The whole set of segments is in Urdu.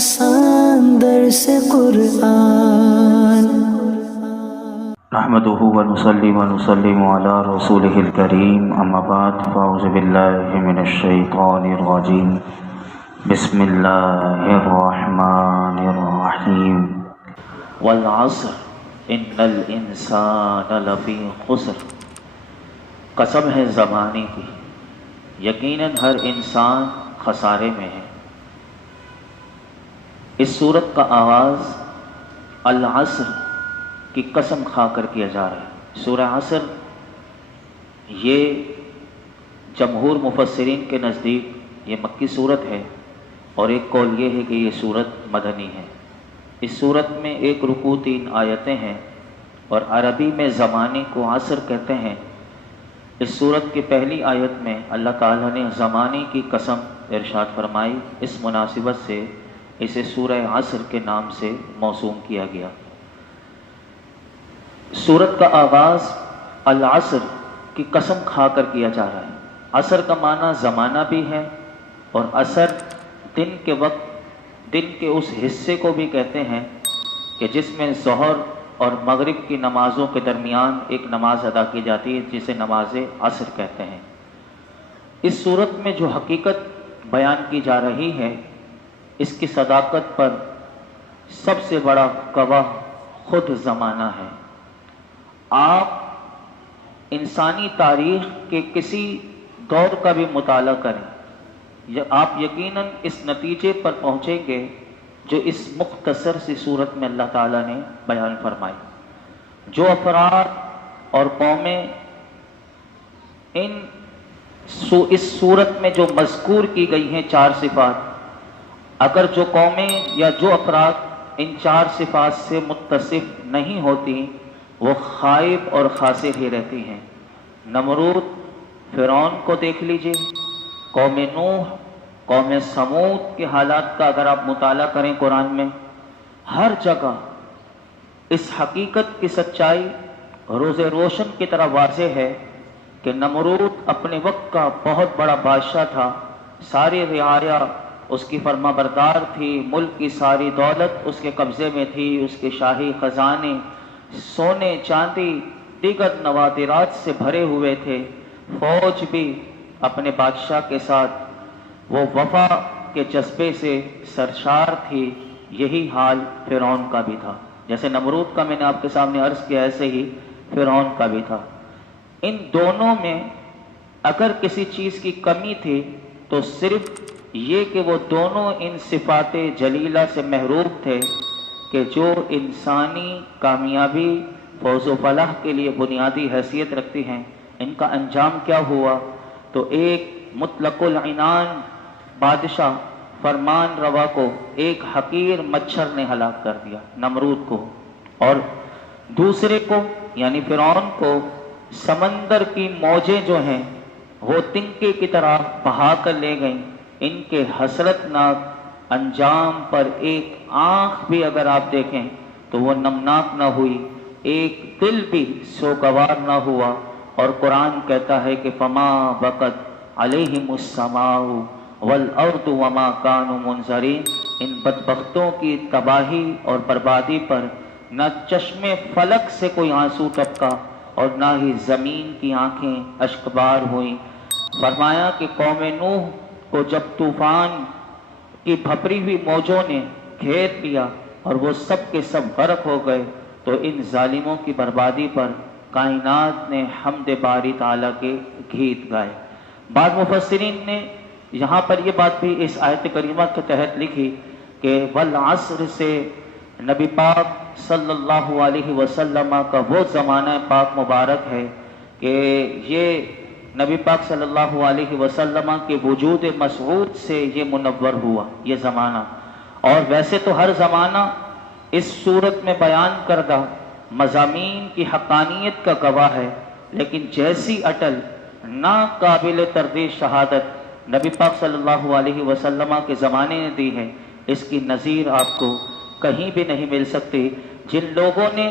آسان درس قرآن نحمده ونصلي ونسلم على رسوله الكريم اما بعد فاعوذ بالله من الشيطان الرجيم بسم الله الرحمن الرحيم والعصر ان الانسان لفی خسر، قسم ہے زمانے کی، یقیناً ہر انسان خسارے میں ہے۔ اس سورت کا آغاز العصر کی قسم کھا کر کیا جا رہا ہے۔ سورہ عصر یہ جمہور مفسرین کے نزدیک یہ مکی سورت ہے، اور ایک قول یہ ہے کہ یہ سورت مدنی ہے۔ اس سورت میں 1 رکوع 3 آیتیں ہیں، اور عربی میں زمانے کو عصر کہتے ہیں۔ اس سورت کی پہلی آیت میں اللہ تعالیٰ نے زمانے کی قسم ارشاد فرمائی، اس مناسبت سے اسے سورہ عصر کے نام سے موسوم کیا گیا۔ سورت کا آغاز العصر کی قسم کھا کر کیا جا رہا ہے۔ عصر کا معنی زمانہ بھی ہے، اور عصر دن کے وقت، دن کے اس حصے کو بھی کہتے ہیں کہ جس میں ظہر اور مغرب کی نمازوں کے درمیان ایک نماز ادا کی جاتی ہے، جسے نماز عصر کہتے ہیں۔ اس صورت میں جو حقیقت بیان کی جا رہی ہے، اس کی صداقت پر سب سے بڑا گواہ خود زمانہ ہے۔ آپ انسانی تاریخ کے کسی دور کا بھی مطالعہ کریں، آپ یقیناً اس نتیجے پر پہنچیں گے جو اس مختصر سی صورت میں اللہ تعالیٰ نے بیان فرمائی۔ جو افراد اور قومیں اس صورت میں جو مذکور کی گئی ہیں 4 صفات، اگر جو قومیں یا جو افراد ان 4 صفات سے متصف نہیں ہوتی، وہ خائب اور خاسر ہی رہتی ہیں۔ نمرود، فرعون کو دیکھ لیجئے، قوم نوح، قوم سمود کے حالات کا اگر آپ مطالعہ کریں قرآن میں، ہر جگہ اس حقیقت کی سچائی روز روشن کی طرح واضح ہے کہ نمرود اپنے وقت کا بہت بڑا بادشاہ تھا، ساری رعایا اس کی فرما بردار تھی، ملک کی ساری دولت اس کے قبضے میں تھی، اس کے شاہی خزانے سونے چاندی دیگر نوادرات سے بھرے ہوئے تھے، فوج بھی اپنے بادشاہ کے ساتھ وہ وفا کے جذبے سے سرشار تھی۔ یہی حال فرعون کا بھی تھا، جیسے نمرود کا میں نے آپ کے سامنے عرض کیا، ایسے ہی فرعون کا بھی تھا۔ ان دونوں میں اگر کسی چیز کی کمی تھی تو صرف یہ کہ وہ دونوں ان صفات جلیلہ سے محروم تھے کہ جو انسانی کامیابی، فوز و فلاح کے لیے بنیادی حیثیت رکھتی ہیں۔ ان کا انجام کیا ہوا؟ تو ایک مطلق العنان بادشاہ، فرمان روا کو ایک حقیر مچھر نے ہلاک کر دیا، نمرود کو، اور دوسرے کو یعنی فرعون کو سمندر کی موجیں جو ہیں وہ تنکے کی طرح بہا کر لے گئیں۔ ان کے حسرت ناک انجام پر ایک آنکھ بھی اگر آپ دیکھیں تو وہ نمناک نہ ہوئی، ایک دل بھی سوگوار نہ ہوا۔ اور قرآن کہتا ہے کہ فما بقت علیہم السماء والارض وما كانوا منظرین، ان بدبختوں کی تباہی اور بربادی پر نہ چشم فلک سے کوئی آنسو ٹپکا، اور نہ ہی زمین کی آنکھیں اشکبار ہوئیں۔ فرمایا کہ قوم نوح کو جب طوفان کی بھپری ہوئی موجوں نے گھیر لیا اور وہ سب کے سب غرق ہو گئے، تو ان ظالموں کی بربادی پر کائنات نے حمد باری تعالیٰ کے گیت گائے۔ بعض مفسرین نے یہاں پر یہ بات بھی اس آیت کریمہ کے تحت لکھی کہ والعصر سے نبی پاک صلی اللہ علیہ وسلم کا وہ زمانہ پاک مبارک ہے کہ یہ نبی پاک صلی اللہ علیہ وسلم کے وجود مسعود سے یہ منور ہوا یہ زمانہ۔ اور ویسے تو ہر زمانہ اس صورت میں بیان کردہ مضامین کی حقانیت کا گواہ ہے، لیکن جیسی اٹل ناقابل تردید شہادت نبی پاک صلی اللہ علیہ وسلم کے زمانے نے دی ہے، اس کی نظیر آپ کو کہیں بھی نہیں مل سکتی۔ جن لوگوں نے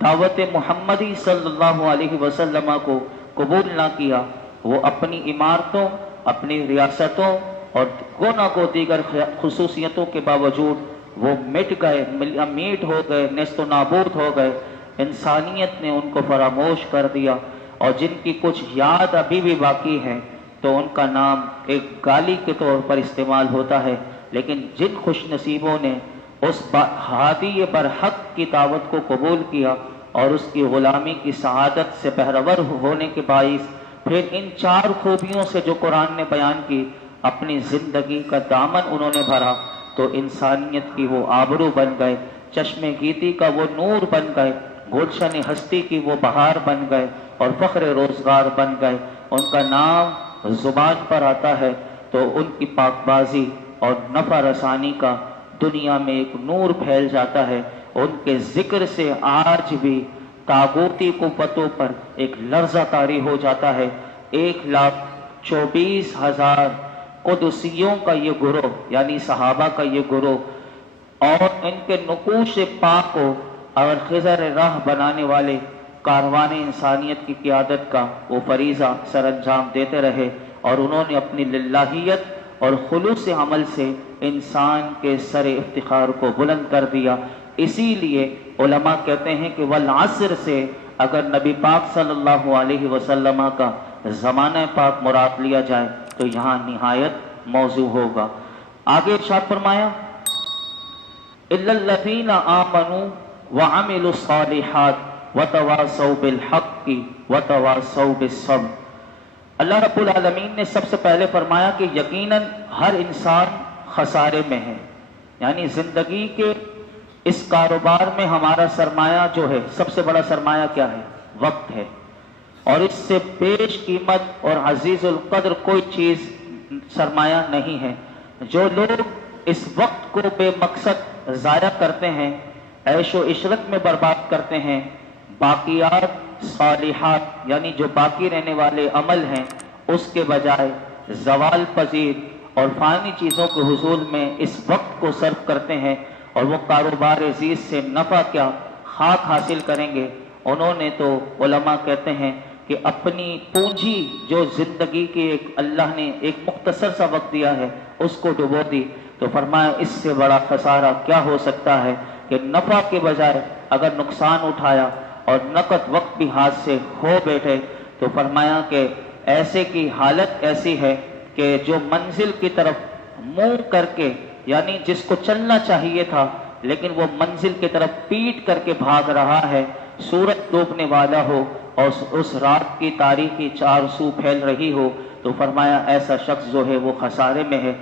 دعوت محمدی صلی اللہ علیہ وسلم کو قبول نہ کیا، وہ اپنی عمارتوں، اپنی ریاستوں اور گونا کو دیگر خصوصیتوں کے باوجود وہ مٹ گئے، میٹ ہو گئے، نیست و نابود ہو گئے، انسانیت نے ان کو فراموش کر دیا، اور جن کی کچھ یاد ابھی بھی باقی ہے تو ان کا نام ایک گالی کے طور پر استعمال ہوتا ہے، لیکن جن خوش نصیبوں نے اس ہادی برحق کی دعوت کو قبول کیا اور اس کی غلامی کی سعادت سے بہرور ہونے کے باعث پھر ان 4 خوبیوں سے جو قرآن نے بیان کی اپنی زندگی کا دامن انہوں نے بھرا، تو انسانیت کی وہ آبرو بن گئے، چشم گیتی کا وہ نور بن گئے، گلشن ہستی کی وہ بہار بن گئے اور فخر روزگار بن گئے۔ ان کا نام زبان پر آتا ہے تو ان کی پاک بازی اور نفع رسانی کا دنیا میں ایک نور پھیل جاتا ہے۔ ان کے ذکر سے آج بھی طاغوتی قوتوں پر ایک لرزہ طاری ہو جاتا ہے۔ 1,24,000 قدسیوں کا یہ گروہ یعنی صحابہ کا یہ گروہ اور ان کے نقوش پاک کو اور خضر راہ بنانے والے کاروان انسانیت کی قیادت کا وہ فریضہ سر انجام دیتے رہے، اور انہوں نے اپنی للہیت اور خلوص عمل سے انسان کے سر افتخار کو بلند کر دیا۔ اسی لیے علماء کہتے ہیں کہ والعصر سے اگر نبی پاک صلی اللہ علیہ وسلم کا زمانہ پاک مراد لیا جائے تو یہاں نہایت موضوع ہوگا۔ آگے ارشاد فرمایا اِلَّا الَّذِينَ آمَنُوا وَعَمِلُوا الصَّالِحَاتِ وَتَوَاصَوْا بِالْحَقِّ وَتَوَاصَوْا بِالصَّبْرِ۔ اللہ رب العالمین نے سب سے پہلے فرمایا کہ یقیناً ہر انسان خسارے میں ہے، یعنی زندگی کے اس کاروبار میں ہمارا سرمایہ جو ہے، سب سے بڑا سرمایہ کیا ہے؟ وقت ہے، اور اس سے بیش قیمت اور عزیز القدر کوئی چیز سرمایہ نہیں ہے۔ جو لوگ اس وقت کو بے مقصد ضائع کرتے ہیں، عیش و عشرت میں برباد کرتے ہیں، باقیات صالحات یعنی جو باقی رہنے والے عمل ہیں اس کے بجائے زوال پذیر اور فانی چیزوں کے حصول میں اس وقت کو صرف کرتے ہیں، اور وہ کاروبار عزیز سے نفع کیا خاک حاصل کریں گے، انہوں نے تو علماء کہتے ہیں کہ اپنی پونجی جو زندگی کے اللہ نے ایک مختصر سا وقت دیا ہے اس کو ڈبو دی۔ تو فرمایا اس سے بڑا خسارہ کیا ہو سکتا ہے کہ نفع کے بجائے اگر نقصان اٹھایا اور نقد وقت بھی ہاتھ سے کھو بیٹھے، تو فرمایا کہ ایسے کی حالت ایسی ہے کہ جو منزل کی طرف منہ کر کے یعنی جس کو چلنا چاہیے تھا لیکن وہ منزل کی طرف پیٹ کر کے بھاگ رہا ہے، سورج ڈوبنے والا ہو اور اس رات کی تاریکی 4 سو پھیل رہی ہو، تو فرمایا ایسا شخص جو ہے وہ خسارے میں ہے۔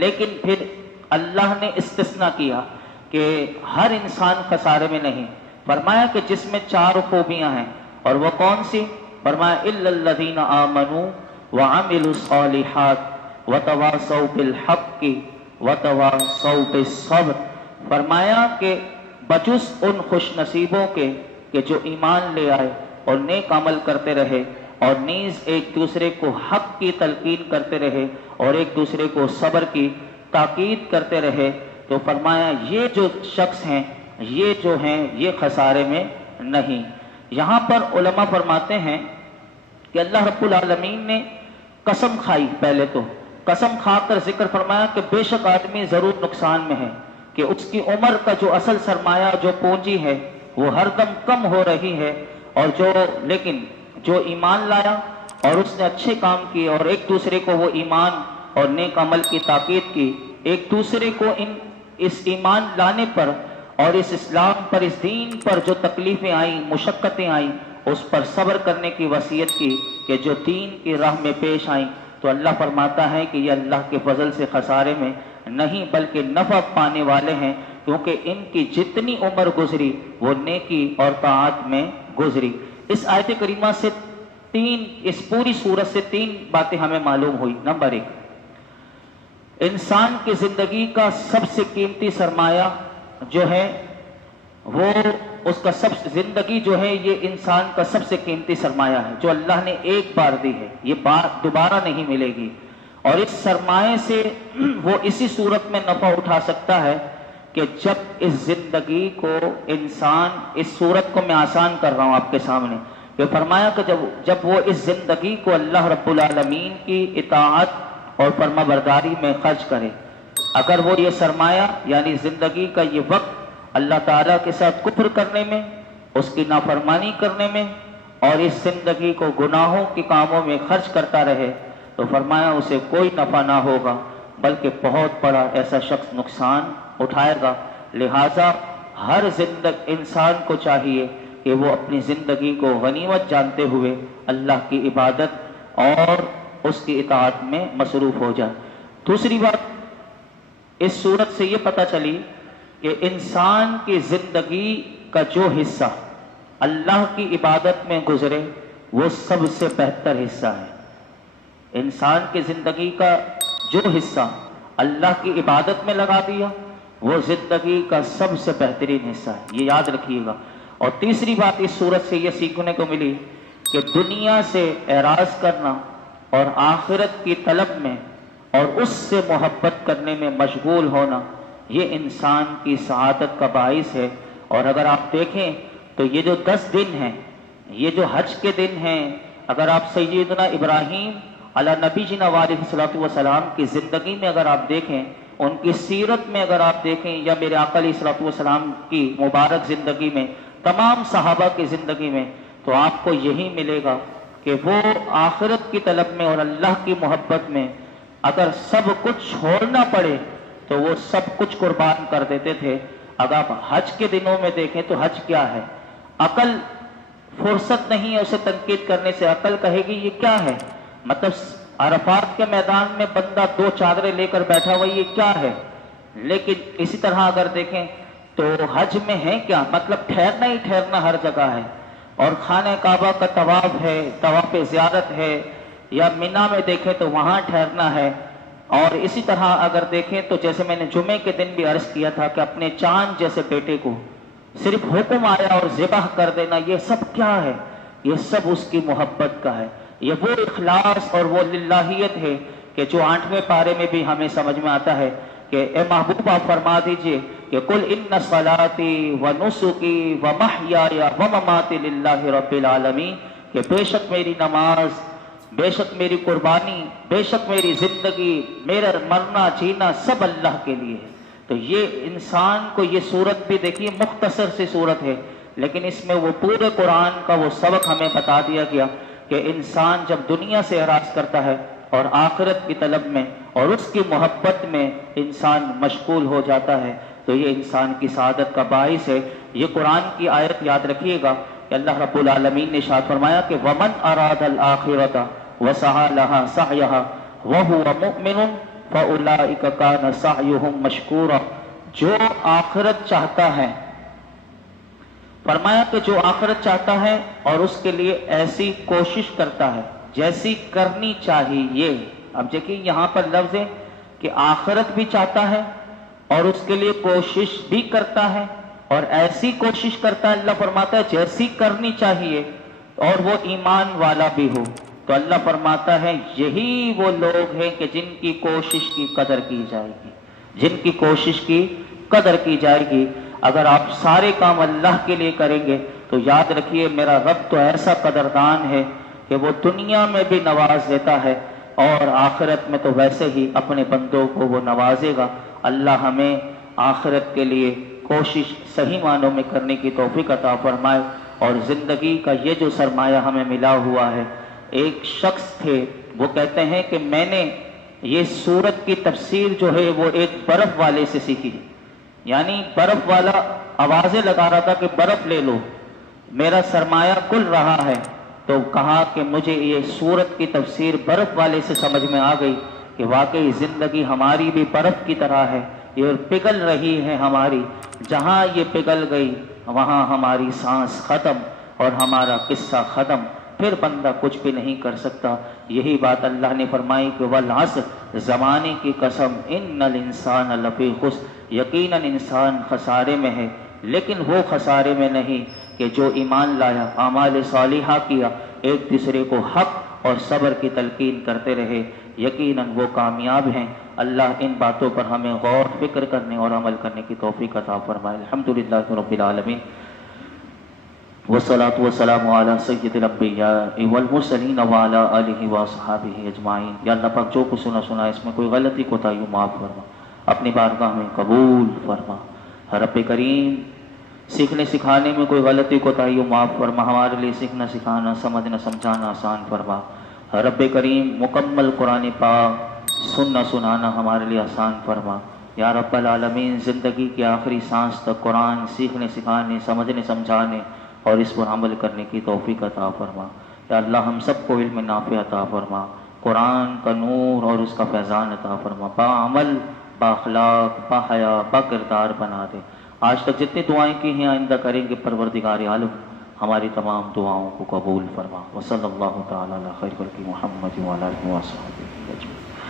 لیکن پھر اللہ نے استثناء کیا کہ ہر انسان خسارے میں نہیں، فرمایا کہ جس میں 4 خوبیاں ہیں، اور وہ کون سی؟ فرمایا اِلَّا الَّذِينَ آمَنُوا وَعَمِلُوا الصَّالِحَاتِ وَتَوَاصَوْا بِالْحَقِّ وَتَوَاصَوْا بِالصَّبْرِ۔ فرمایا کہ بجز ان خوش نصیبوں کے کہ جو ایمان لے آئے اور نیک عمل کرتے رہے اور نیز ایک دوسرے کو حق کی تلقین کرتے رہے اور ایک دوسرے کو صبر کی تاکید کرتے رہے، تو فرمایا یہ جو شخص ہیں یہ جو ہیں یہ خسارے میں نہیں۔ یہاں پر علماء فرماتے ہیں کہ اللہ رب العالمین نے قسم کھائی، پہلے تو قسم کھا کر ذکر فرمایا کہ بے شک آدمی ضرور نقصان میں ہے، کہ اس کی عمر کا جو اصل سرمایہ جو پونجی ہے وہ ہر دم کم ہو رہی ہے، اور لیکن جو ایمان لایا اور اس نے اچھے کام کیے اور ایک دوسرے کو وہ ایمان اور نیک عمل کی تاکید کی، ایک دوسرے کو اس ایمان لانے پر اور اس اسلام پر، اس دین پر جو تکلیفیں آئیں، مشقتیں آئیں، اس پر صبر کرنے کی وصیت کی کہ جو دین کی راہ میں پیش آئیں، تو اللہ فرماتا ہے کہ یہ اللہ کے فضل سے خسارے میں نہیں بلکہ نفع پانے والے ہیں، کیونکہ ان کی جتنی عمر گزری وہ نیکی اور طاعت میں گزری۔ اس آیت کریمہ سے اس پوری سورت سے 3 باتیں ہمیں معلوم ہوئی۔ نمبر 1، انسان کی زندگی کا سب سے قیمتی سرمایہ جو ہے وہ اس کا زندگی جو ہے یہ انسان کا سب سے قیمتی سرمایہ ہے جو اللہ نے ایک بار دی ہے، یہ بات دوبارہ نہیں ملے گی، اور اس سرمایے سے وہ اسی صورت میں نفع اٹھا سکتا ہے کہ جب اس زندگی کو انسان، اس صورت کو میں آسان کر رہا ہوں آپ کے سامنے، کہ فرمایا کہ جب وہ اس زندگی کو اللہ رب العالمین کی اطاعت اور فرما برداری میں خرچ کرے۔ اگر وہ یہ سرمایہ یعنی زندگی کا یہ وقت اللہ تعالیٰ کے ساتھ کفر کرنے میں، اس کی نافرمانی کرنے میں اور اس زندگی کو گناہوں کے کاموں میں خرچ کرتا رہے تو فرمایا اسے کوئی نفع نہ ہوگا بلکہ بہت بڑا ایسا شخص نقصان اٹھائے گا۔ لہٰذا ہر انسان کو چاہیے کہ وہ اپنی زندگی کو غنیمت جانتے ہوئے اللہ کی عبادت اور اس کی اطاعت میں مصروف ہو جائے۔ دوسری بات اس صورت سے یہ پتہ چلی کہ انسان کی زندگی کا جو حصہ اللہ کی عبادت میں گزرے وہ سب سے بہتر حصہ ہے۔ انسان کی زندگی کا جو حصہ اللہ کی عبادت میں لگا دیا وہ زندگی کا سب سے بہترین حصہ ہے، یہ یاد رکھیے گا۔ اور تیسری بات اس صورت سے یہ سیکھنے کو ملی کہ دنیا سے اعراض کرنا اور آخرت کی طلب میں اور اس سے محبت کرنے میں مشغول ہونا یہ انسان کی سعادت کا باعث ہے۔ اور اگر آپ دیکھیں تو یہ جو 10 دن ہیں، یہ جو حج کے دن ہیں، اگر آپ سیدنا ابراہیم علی نبی جینا علیہ الصلوۃ والسلام کی زندگی میں اگر آپ دیکھیں، ان کی سیرت میں اگر آپ دیکھیں، یا میرے آقا علیہ الصلوۃ والسلام کی مبارک زندگی میں، تمام صحابہ کی زندگی میں، تو آپ کو یہی ملے گا کہ وہ آخرت کی طلب میں اور اللہ کی محبت میں اگر سب کچھ چھوڑنا پڑے تو وہ سب کچھ قربان کر دیتے تھے۔ اگر آپ حج کے دنوں میں دیکھیں تو حج کیا ہے؟ عقل فرصت نہیں ہے اسے تنقید کرنے سے، عقل کہے گی یہ کیا ہے، مطلب عرفات کے میدان میں بندہ 2 چادریں لے کر بیٹھا ہوا یہ کیا ہے۔ لیکن اسی طرح اگر دیکھیں تو حج میں ہے کیا، مطلب ٹھہرنا ہی ٹھہرنا ہر جگہ ہے، اور خانہ کعبہ کا طواف ہے، طواف زیارت ہے، یا مینا میں دیکھیں تو وہاں ٹھہرنا ہے۔ اور اسی طرح اگر دیکھیں تو جیسے میں نے جمعے کے دن بھی عرض کیا تھا کہ اپنے چاند جیسے بیٹے کو صرف حکم آیا اور ذبح کر دینا، یہ سب کیا ہے؟ یہ سب اس کی محبت کا ہے، یہ وہ اخلاص اور وہ للہیت ہے کہ جو 8ویں پارے میں بھی ہمیں سمجھ میں آتا ہے کہ اے محبوب آپ فرما دیجئے کہ قل ان صلاتی و نسکی و محیای و مماتی للہ رب العالمین، کہ بے شک میری نماز، بے شک میری قربانی، بے شک میری زندگی، میرا مرنا جینا سب اللہ کے لیے ہے۔ تو یہ انسان کو یہ صورت بھی دیکھیے مختصر سی صورت ہے، لیکن اس میں وہ پورے قرآن کا وہ سبق ہمیں بتا دیا گیا کہ انسان جب دنیا سے اعراض کرتا ہے اور آخرت کی طلب میں اور اس کی محبت میں انسان مشغول ہو جاتا ہے تو یہ انسان کی سعادت کا باعث ہے۔ یہ قرآن کی آیت یاد رکھیے گا کہ اللہ رب العالمین نے ارشاد فرمایا کہ وَمَنْ أَرَادَ الْآخِرَةَ وَسَعَى لَهَا سَعْيَهَا وَهُوَ مُؤْمِنٌ فَأُولَٰئِكَ كَانَ سَعْيُهُمْ مَشْكُورًا، جو آخرت چاہتا ہے، فرمایا کہ جو آخرت چاہتا ہے اور اس کے لیے ایسی کوشش کرتا ہے جیسی کرنی چاہیے۔ اب دیکھیے یہاں پر لفظ ہے کہ آخرت بھی چاہتا ہے اور اس کے لیے کوشش بھی کرتا ہے، اور ایسی کوشش کرتا ہے، اللہ فرماتا ہے جیسی کرنی چاہیے، اور وہ ایمان والا بھی ہو۔ تو اللہ فرماتا ہے یہی وہ لوگ ہیں کہ جن کی کوشش کی قدر کی جائے گی، جن کی کوشش کی قدر کی جائے گی۔ اگر آپ سارے کام اللہ کے لیے کریں گے تو یاد رکھیے میرا رب تو ایسا قدردان ہے کہ وہ دنیا میں بھی نواز دیتا ہے اور آخرت میں تو ویسے ہی اپنے بندوں کو وہ نوازے گا۔ اللہ ہمیں آخرت کے لیے کوشش صحیح معنوں میں کرنے کی توفیق عطا فرمائے، اور زندگی کا یہ جو سرمایہ ہمیں ملا ہوا ہے۔ ایک شخص تھے وہ کہتے ہیں کہ میں نے یہ سورت کی تفسیر جو ہے وہ ایک برف والے سے سیکھی، یعنی برف والا آوازیں لگا رہا تھا کہ برف لے لو، میرا سرمایہ کل رہا ہے، تو کہا کہ مجھے یہ سورت کی تفسیر برف والے سے سمجھ میں آ گئی کہ واقعی زندگی ہماری بھی برف کی طرح ہے، یہ پگھل رہی ہے ہماری، جہاں یہ پگھل گئی وہاں ہماری سانس ختم اور ہمارا قصہ ختم، پھر بندہ کچھ بھی نہیں کر سکتا۔ یہی بات اللہ نے فرمائی کہ والعصر، زمانے کی قسم، ان الانسان لفی خسر، یقیناً انسان خسارے میں ہے، لیکن وہ خسارے میں نہیں کہ جو ایمان لایا، اعمال صالحہ کیا، ایک دوسرے کو حق اور صبر کی تلقین کرتے رہے، یقیناً وہ کامیاب ہیں۔ اللہ ان باتوں پر ہمیں غور فکر کرنے اور عمل کرنے کی توفیق عطا فرمائے۔ الحمدللہ رب العالمین۔ والصلاة والسلام علی سید الانبیاء والمرسلین وعلی آلہ واصحابہ اجمعین۔ یا اللہ پاک جو کچھ سنا اس میں کوئی غلطی کوتاہی معاف فرما، اپنی بارگاہ میں قبول فرما۔ رب کریم سیکھنے سکھانے میں کوئی غلطی کوتاہی معاف فرما، ہمارے لیے سیکھنا سکھانا سمجھنا سمجھانا آسان فرما۔ رب کریم مکمل قرآن پاک سننا سنانا ہمارے لیے آسان فرما۔ یا رب العالمین زندگی کی آخری سانس تک قرآن سیکھنے سکھانے سمجھنے سمجھانے اور اس پر عمل کرنے کی توفیق عطا فرما۔ یا اللہ ہم سب کو علم نافع عطا فرما، قرآن کا نور اور اس کا فیضان عطا فرما، با عمل با اخلاق با حیا با کردار بنا دے۔ آج تک جتنی دعائیں کی ہیں آئندہ کریں گے، پروردگار عالم ہماری تمام دعاؤں کو قبول فرما۔ وصلی اللہ تعالی علی خیر خلق محمد وعلی آلہ وصحبہ اجمعین۔